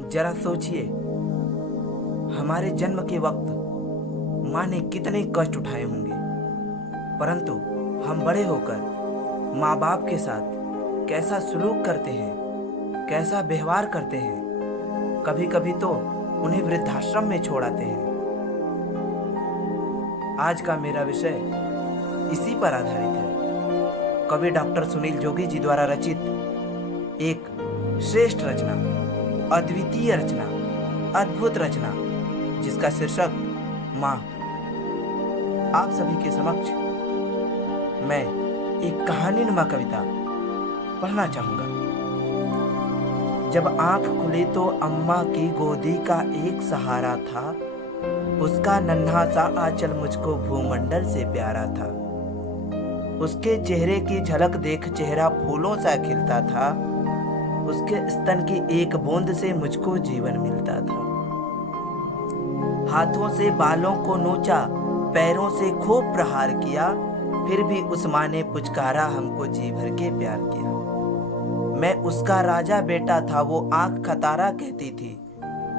जरा सोचिए, हमारे जन्म के वक्त माँ ने कितने कष्ट उठाए होंगे, परंतु हम बड़े होकर माँ बाप के साथ कैसा सलूक करते हैं, कैसा व्यवहार करते हैं। कभी कभी तो उन्हें वृद्धाश्रम में छोड़ आते हैं। आज का मेरा विषय इसी पर आधारित है। कवि डॉक्टर सुनील जोगी जी द्वारा रचित एक श्रेष्ठ रचना, अद्वितीय रचना, अद्भुत रचना, जिसका शीर्षक माँ। आप सभी के समक्ष मैं एक कहानीनुमा कविता पढ़ना चाहूंगा। जब आंख खुली तो अम्मा की गोदी का एक सहारा था, उसका नन्हा सा आंचल मुझको भूमंडल से प्यारा था। उसके चेहरे की झलक देख चेहरा फूलों सा खिलता था, उसके स्तन की एक बूंद से मुझको जीवन मिलता था। हाथों से बालों को नोचा, पैरों से खूब प्रहार किया, फिर भी उस माँ ने पुचकारा, हमको जी भर के प्यार किया। मैं उसका राजा बेटा था, वो आंख का तारा कहती थी।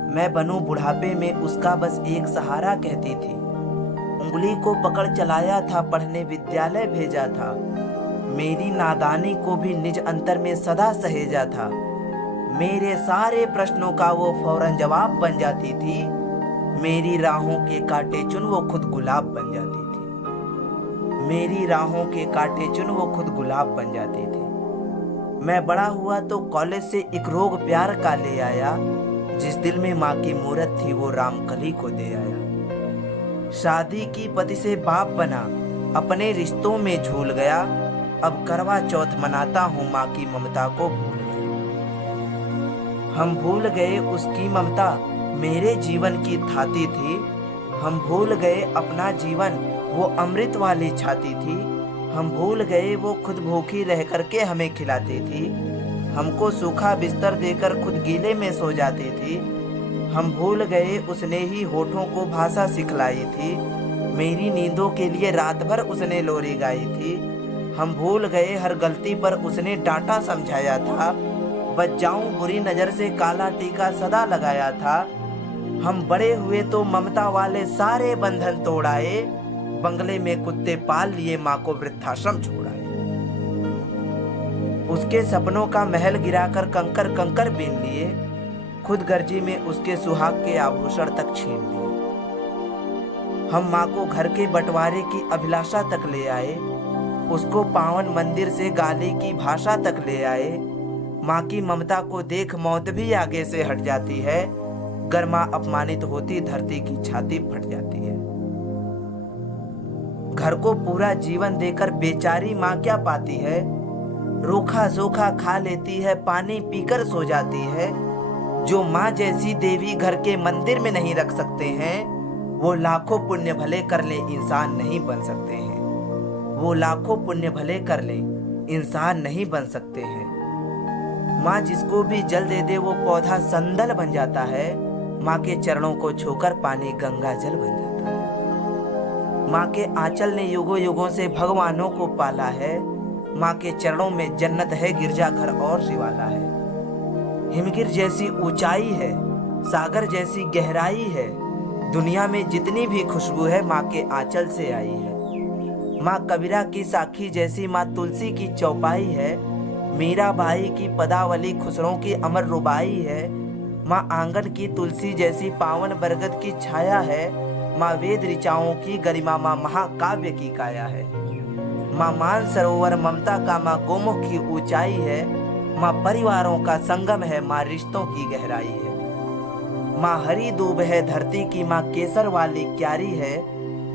मैं बनूं बुढ़ापे में उसका बस एक सहारा कहती थी। उंगली को पकड़ चलाया था, पढ़ने विद्यालय भेजा था। मेरी नादानी को भी निज अंतर में सदा सहेजा था। मेरे सारे प्रश्नों का वो फौरन जवाब बन जाती थी। मेरी राहों के कांटे चुन वो खुद गुलाब बन जाती थी। मेरी राहों के कांटे चुन वो खुद गुलाब बन जाती थी। मैं बड़ा हुआ तो कॉलेज से एक रोग प्यार का ले आया। जिस दिल में माँ की मूरत थी वो रामकली को दे आया। शादी की पति से बाप बना, अपने रिश्तों में झूल गया। अब करवा चौथ मनाता हूँ, माँ की ममता को भूल गया। हम भूल गए उसकी ममता मेरे जीवन की थाती थी। हम भूल गए अपना जीवन, वो अमृत वाली छाती थी। हम भूल गए वो खुद भूखी रह करके हमें खिलाती थी। हमको सूखा बिस्तर देकर खुद गीले में सो जाती थी। हम भूल गए उसने ही होठों को भाषा सिखलाई थी। मेरी नींदों के लिए रात भर उसने लोरी गाई थी। हम भूल गए हर गलती पर उसने डांटा समझाया था। बच जाऊं बुरी नजर से काला टीका सदा लगाया था। हम बड़े हुए तो ममता वाले सारे बंधन तोड़ाए। बंगले में कुत्ते पाल लिए, माँ को वृद्धाश्रम छोड़ाए। उसके सपनों का महल गिराकर कंकर कंकर बीन लिए। खुद गर्जी में उसके सुहाग के आभूषण तक छीन लिए। हम माँ को घर के बंटवारे की अभिलाषा तक ले आए। उसको पावन मंदिर से गाली की भाषा तक ले आए। माँ की ममता को देख मौत भी आगे से हट जाती है। गर माँ अपमानित होती, धरती की छाती फट जाती है। घर को पूरा जीवन देकर बेचारी माँ क्या पाती है। रूखा सूखा खा लेती है, पानी पीकर सो जाती है। जो माँ जैसी देवी घर के मंदिर में नहीं रख सकते हैं, वो लाखों पुण्य भले कर ले, इंसान नहीं बन सकते हैं। वो लाखों पुण्य भले कर ले, इंसान नहीं बन सकते हैं। माँ जिसको भी जल दे दे वो पौधा संदल बन जाता है। माँ के चरणों को छूकर पानी गंगा जल बन जाता है। माँ के आंचल ने युगों युगों से भगवानों को पाला है। माँ के चरणों में जन्नत है, गिरजाघर और शिवाला है। हिमगिर जैसी ऊंचाई है, सागर जैसी गहराई है। दुनिया में जितनी भी खुशबू है माँ के आंचल से आई है। माँ कबीरा की साखी जैसी, माँ तुलसी की चौपाई है। मीरा बाई की पदावली खुसरों की अमर रुबाई है। माँ आंगन की तुलसी जैसी, पावन बरगद की छाया है। माँ वेद ऋचाओं की गरिमा, माँ महाकाव्य की काया है। माँ मान सरोवर ममता का, माँ गोमुख की ऊंचाई है। माँ परिवारों का संगम है, माँ रिश्तों की गहराई है। माँ हरी दूब है धरती की, माँ केसर वाली क्यारी है।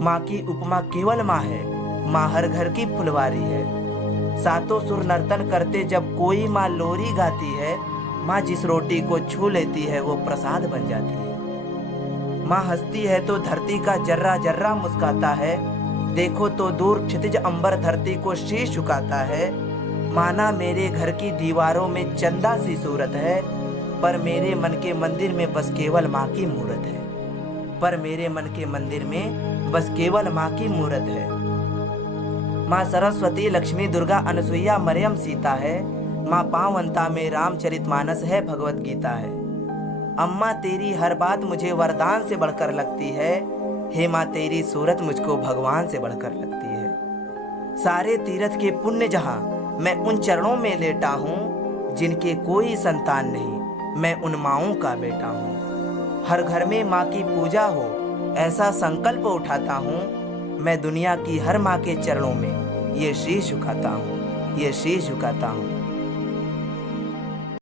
माँ की उपमा केवल माँ है, माँ हर घर की फुलवारी है। सातों सुर नर्तन करते जब कोई माँ लोरी गाती है। माँ जिस रोटी को छू लेती है वो प्रसाद बन जाती है। माँ हंसती है तो धरती का जर्रा जर्रा मुस्काता है। देखो तो दूर क्षितिज अंबर धरती को शीश झुकाता है। माना मेरे घर की दीवारों में चंदा सी सूरत है, पर मेरे मन के मंदिर में बस केवल माँ की मूरत है। पर मेरे मन के मंदिर में बस केवल माँ की मूरत है। माँ सरस्वती, लक्ष्मी, दुर्गा, अनसुईया, मरियम, सीता है। माँ पावनता में रामचरितमानस है, भगवत गीता है। अम्मा तेरी हर बात मुझे वरदान से बढ़कर लगती है। हे माँ तेरी सूरत मुझको भगवान से बढ़कर लगती है। सारे तीर्थ के पुण्य जहाँ मैं उन चरणों में लेटा हूँ जिनके कोई संतान नहीं, मैं उन माँओं का बेटा हूँ। हर घर में माँ की पूजा हो ऐसा संकल्प उठाता हूँ। मैं दुनिया की हर माँ के चरणों में ये शीश झुकाता हूँ, ये शीश झुकाता हूँ।